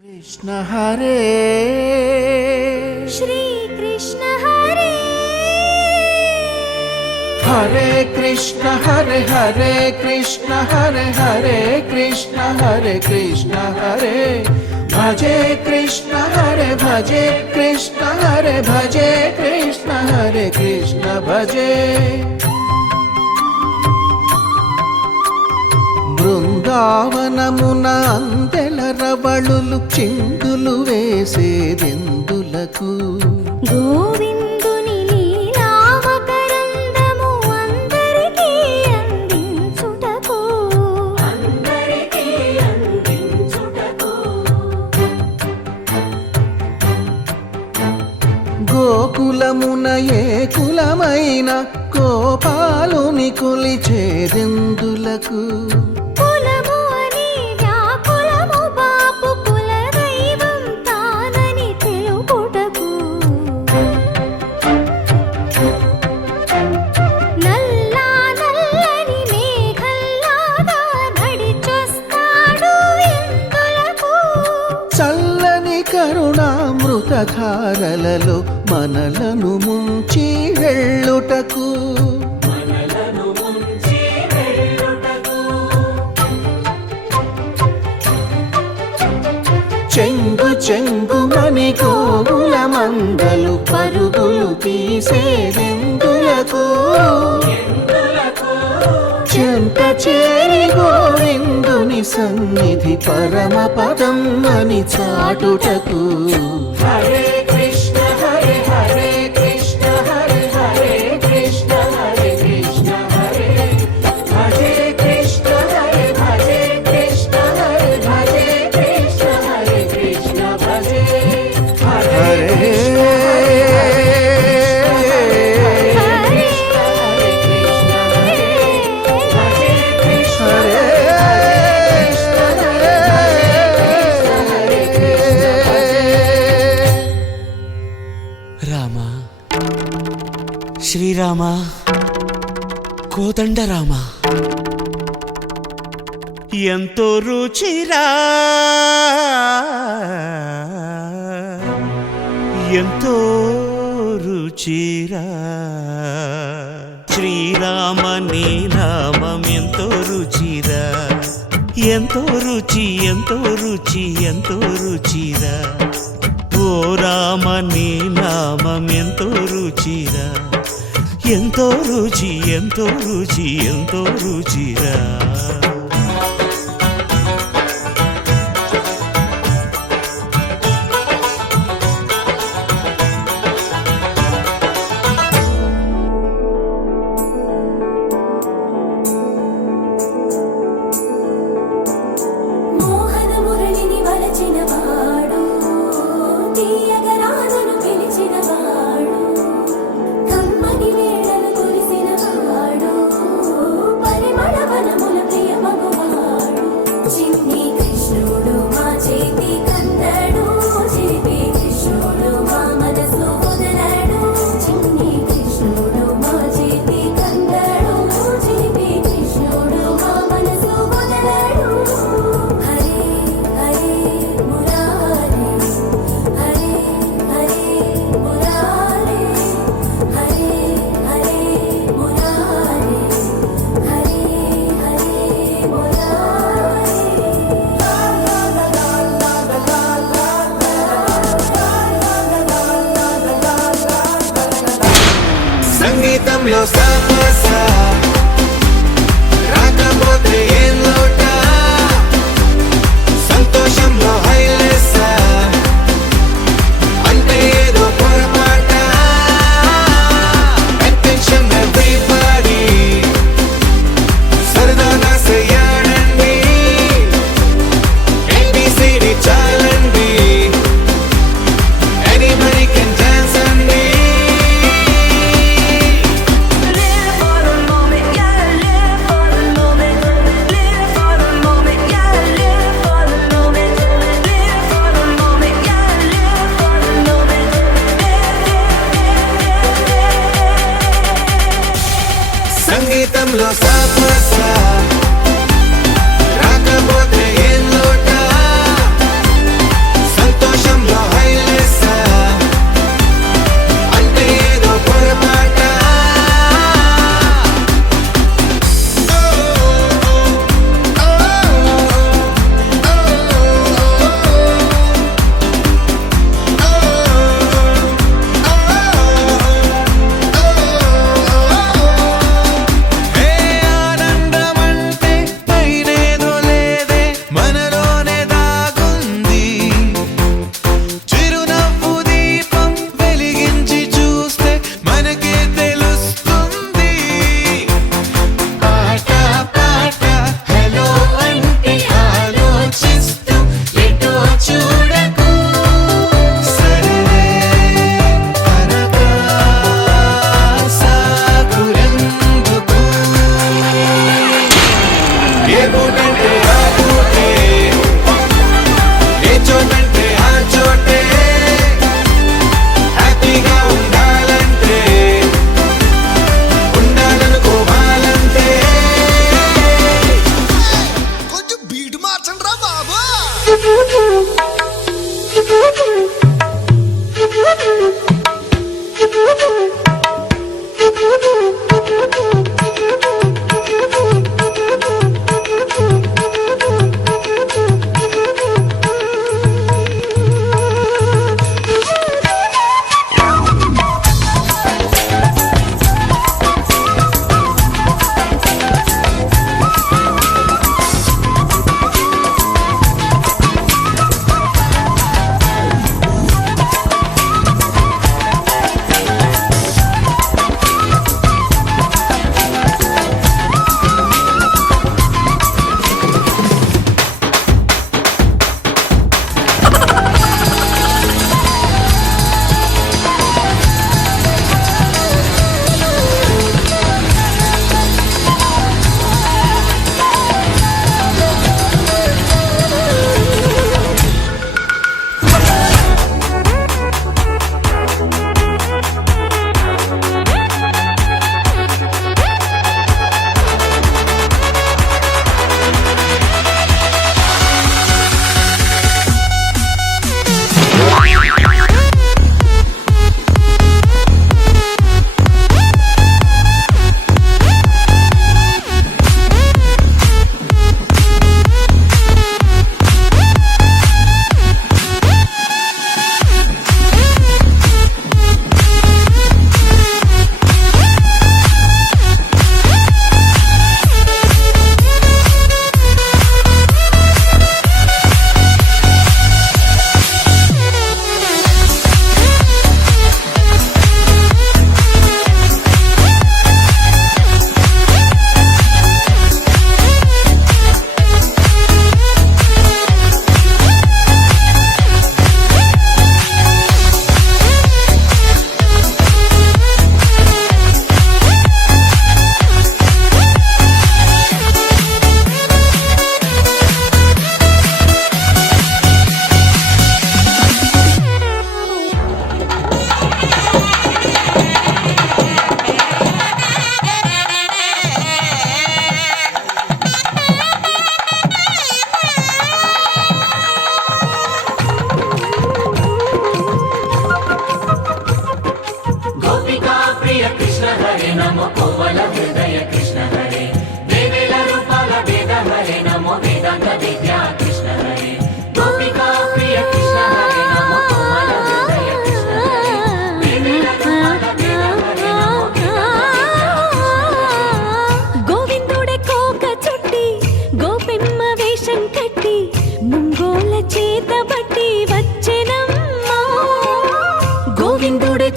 कृष्ण हरे श्री कृष्ण हरे हरे कृष्ण हरे हरे कृष्ण हरे हरे कृष्ण हरे भजे कृष्ण हरे भजे कृष्ण हरे भजे कृष्ण हरे कृष्ण भजे బృందావనమున అందెల రవళులు చిందులు వేసేదెందులకు గోవిందుని లీలావకరందము అందరికీ అందించుటకు గోకులమున ఏ కులమైన గోపాలుని కొలిచేదెందులకు కులము అని వ్యాకులము బాపు కుల దైవం తానని తెలుపుటకు నల్లా నల్లని మేఘల్లాగా నడిచొస్తాడు ఎందులకు చల్లని కరుణామృతధారలలో మనలను ముంచి వెళ్ళుటకు చెంగు చెంగుమని గోవుల మందలు పరుగులు తీసేదెందులకు చెంత చేరి గోవిందుని సన్నిధి పరమ పదం అని చాటుటకు హరే కృష్ణ హరే హరే కృష్ణ హరే హరే కృష్ణ హరే కృష్ణ హరే భజే కృష్ణ హరే భజే కృష్ణ హరే భజే కృష్ణ హరే కృష్ణ భజే హరే రామ శ్రీరామ కోదండ రామ ఎంతో రుచిరా ఎంతో రుచిరా శ్రీరామ నీ నామం ఎంతో రుచిరా ఎంతో రుచి ఎంతో రుచి ఎంతో రుచిరా ఓ రామ నీ నామం ఎంతో రుచిరా ఎంతో రుచి ఎంతో రుచి ఎంతో రుచిరా మోహన మురళిని వలచిన వాడు తీయగ రాజును పిలిచిన వాడు కమ్మని వేళలు కురిసిన వాడు పరిమళ వనముల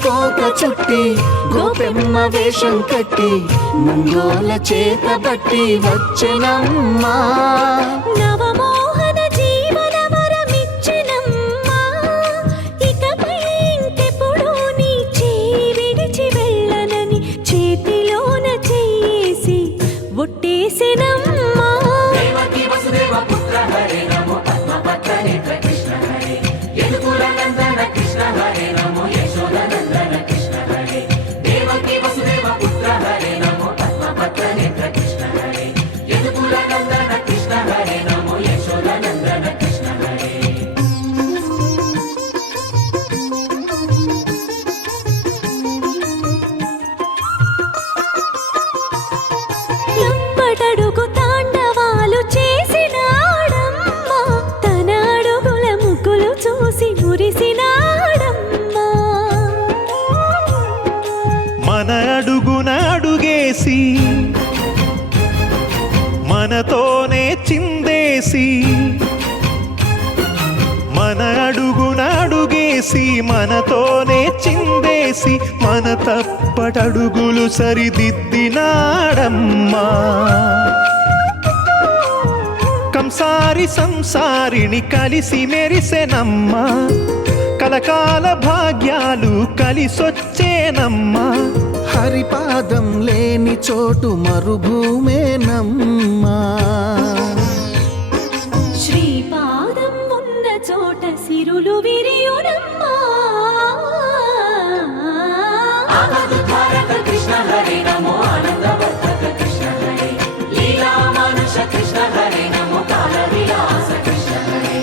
కోక చుట్టి గోపెమ్మ వేషం కట్టి ముంగోల చేత బట్టి వచ్చెనమ్మా. నవమోహన జీవన వరమిచ్చెనమ్మా. ఇకపై ఇంకెప్పుడు నీ చేయి విడిచి వెళ్ళనని చేతిలోన చేసి ఒట్టేసెనమ్మా. దేవకీ వసుదేవ పుత్ర హరే నమో పద్మపత్ర నేత్ర కృష్ణ హరే యదుకుల నందన కృష్ణ హరే నమో యశోద నందన కృష్ణ హరే దేవకీ వసుదేవ పుత్ర హరే నమో పద్మపత్ర నేత్ర కృష్ణ హరే యదుకుల నందన కృష్ణ హరే నమో యశోద నందన కృష్ణ హరే. లంబటడుగు తాండవాలు చేసినాడమ్మా. తన అడుగుల ముగ్గులు చూసి మురిసినాడమ్మా. మన అడుగున అడుగేసి మనతోనే చిందేసి మన అడుగున అడుగేసి మనతోనే చిందేసి మన తప్పటడుగులు సరిదిద్దినాడమ్మా. కంసారి సంసారిని కలిసి మెరిసెనమ్మా. కలకాల భాగ్యాలు కలిసొచ్చేనమ్మా. హరిపాదం లేని చోటు మరుభూమేనమ్మా. శ్రీపాదం ఉన్న చోట సిరులు విరియునమ్మా. ఆపదుద్ధారక కృష్ణ హరే నమో ఆనందవర్ధక కృష్ణ హరే లీలా మానుష కృష్ణ హరే నమో కాల విలాస కృష్ణ హరే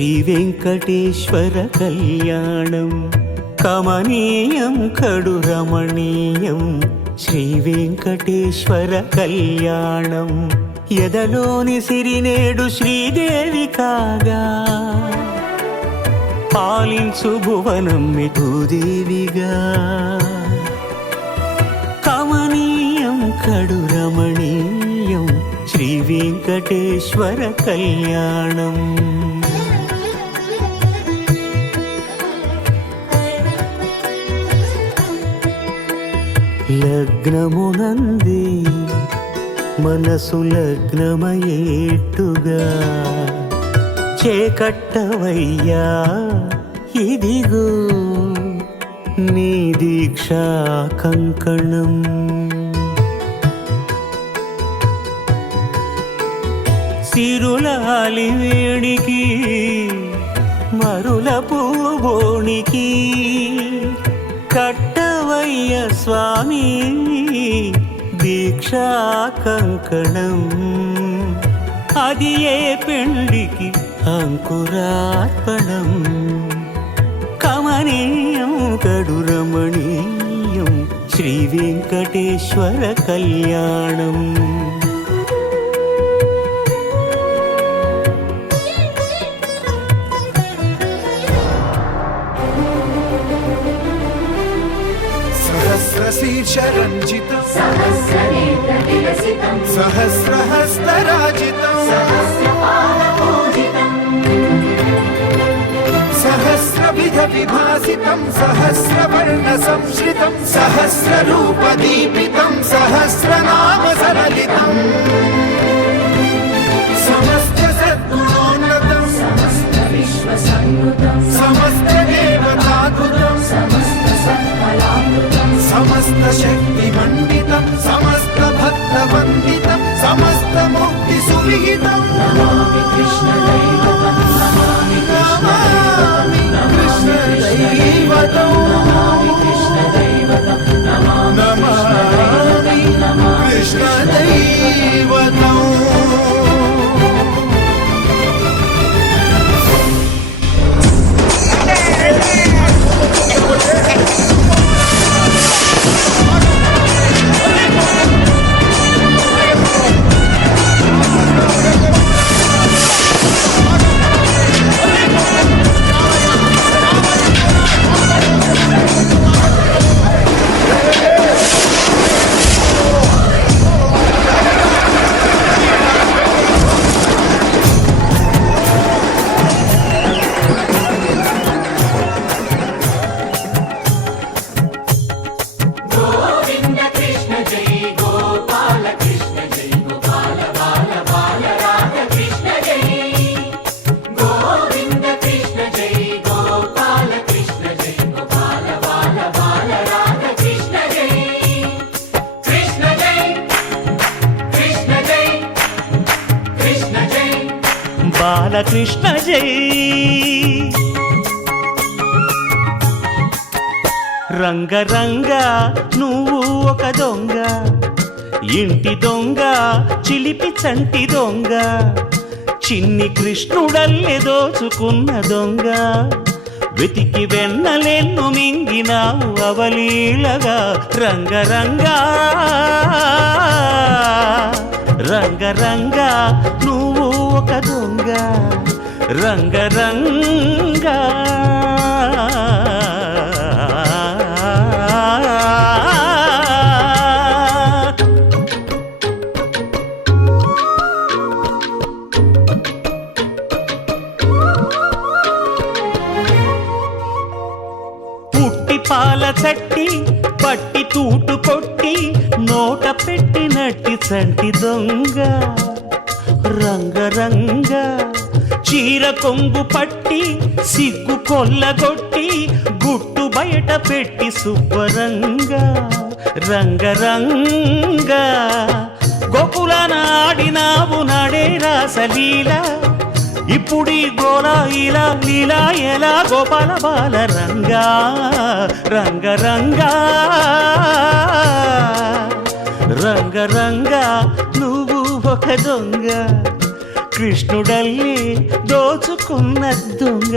శ్రీ వెంకటేశ్వర కళ్యాణం కమనీయం కడు రమణీయం శ్రీ వెంకటేశ్వర కళ్యాణం ఎదలోని సిరినేడు శ్రీదేవి కాగా పాలించు భువనం భూదేవిగా కమనీయం కడు రమణీయం శ్రీ వెంకటేశ్వర కళ్యాణం లగ్నమునంది మనసు లగ్నమయేట్టుగా చేకట్టవయ్యా ఇదిగో నీ దీక్షా కంకణం సిరులాలి వేణికి మరుల పూబోనికి కట్టవయ్య స్వామి దీక్షా కంకణం అది ఏ పెళ్ళికి అంకురార్పణం కమనీయం కడు రమణీయం శ్రీ వెంకటేశ్వర కళ్యాణం सहस्रशीर्षरञ्जितं सहस्रनेत्रविलसितं सहस्रहस्तराजितं सहस्रपादपूजितं सहस्रविधविभासितं सहस्रवर्णसंश्रितं सहस्ररूपदीपितं सहस्रनामसललितं समस्तसद्गुणोन्नतं समस्तविश्वसंयुतं समस्तदेवताद्भुतं समस्तसत्फलामृतं समस्तशक्तिमण्डितं समस्तभक्तवन्दितं समस्तमुक्तिसुविहितं नमामि कृष्णदैवतं नमामि कृष्णदैवतं नमामि कृष्णदैवतं नमामि कृष्णदैवतम् गोविन्द कृष्ण जय गोपाल कृष्ण जय गोपाल बाल बाल राधा कृष्ण जय गोविन्द कृष्ण जय गोपाल कृष्ण जय गोपाल बाल बाल राधा कृष्ण जय कृष्ण जय कृष्ण जय कृष्ण जय బాలకృష్ణ జై రంగరంగ నువ్వు ఒక దొంగ ఇంటి దొంగ చిలిపి చంటి దొంగ చిన్ని కృష్ణుడల్లె దోచుకున్న దొంగ వెతికి వెన్నలెన్ను మింగినావు అవలీలగా రంగరంగా రంగరంగా నువ్వు ఒక దొంగ రంగరంగా పుట్టి పాల చట్టి పట్టి తూటు కొట్టి నోట పెట్టినట్టి చంటి దొంగ రంగరంగ చీర కొంగు పట్టి సిగ్గు కొల్లగొట్టి గుట్టు బయట పెట్టి శుభ్రంగా రంగరంగ గోకుల నాడినావు నాడే రాసలీల ఇప్పుడీ గోలా ఇలా లీలా ఎలా గోపాల బాల రంగా రంగరంగా రంగరంగా నువ్వు ఒక దొంగ కృష్ణుడల్లే దోచుకున్న దొంగ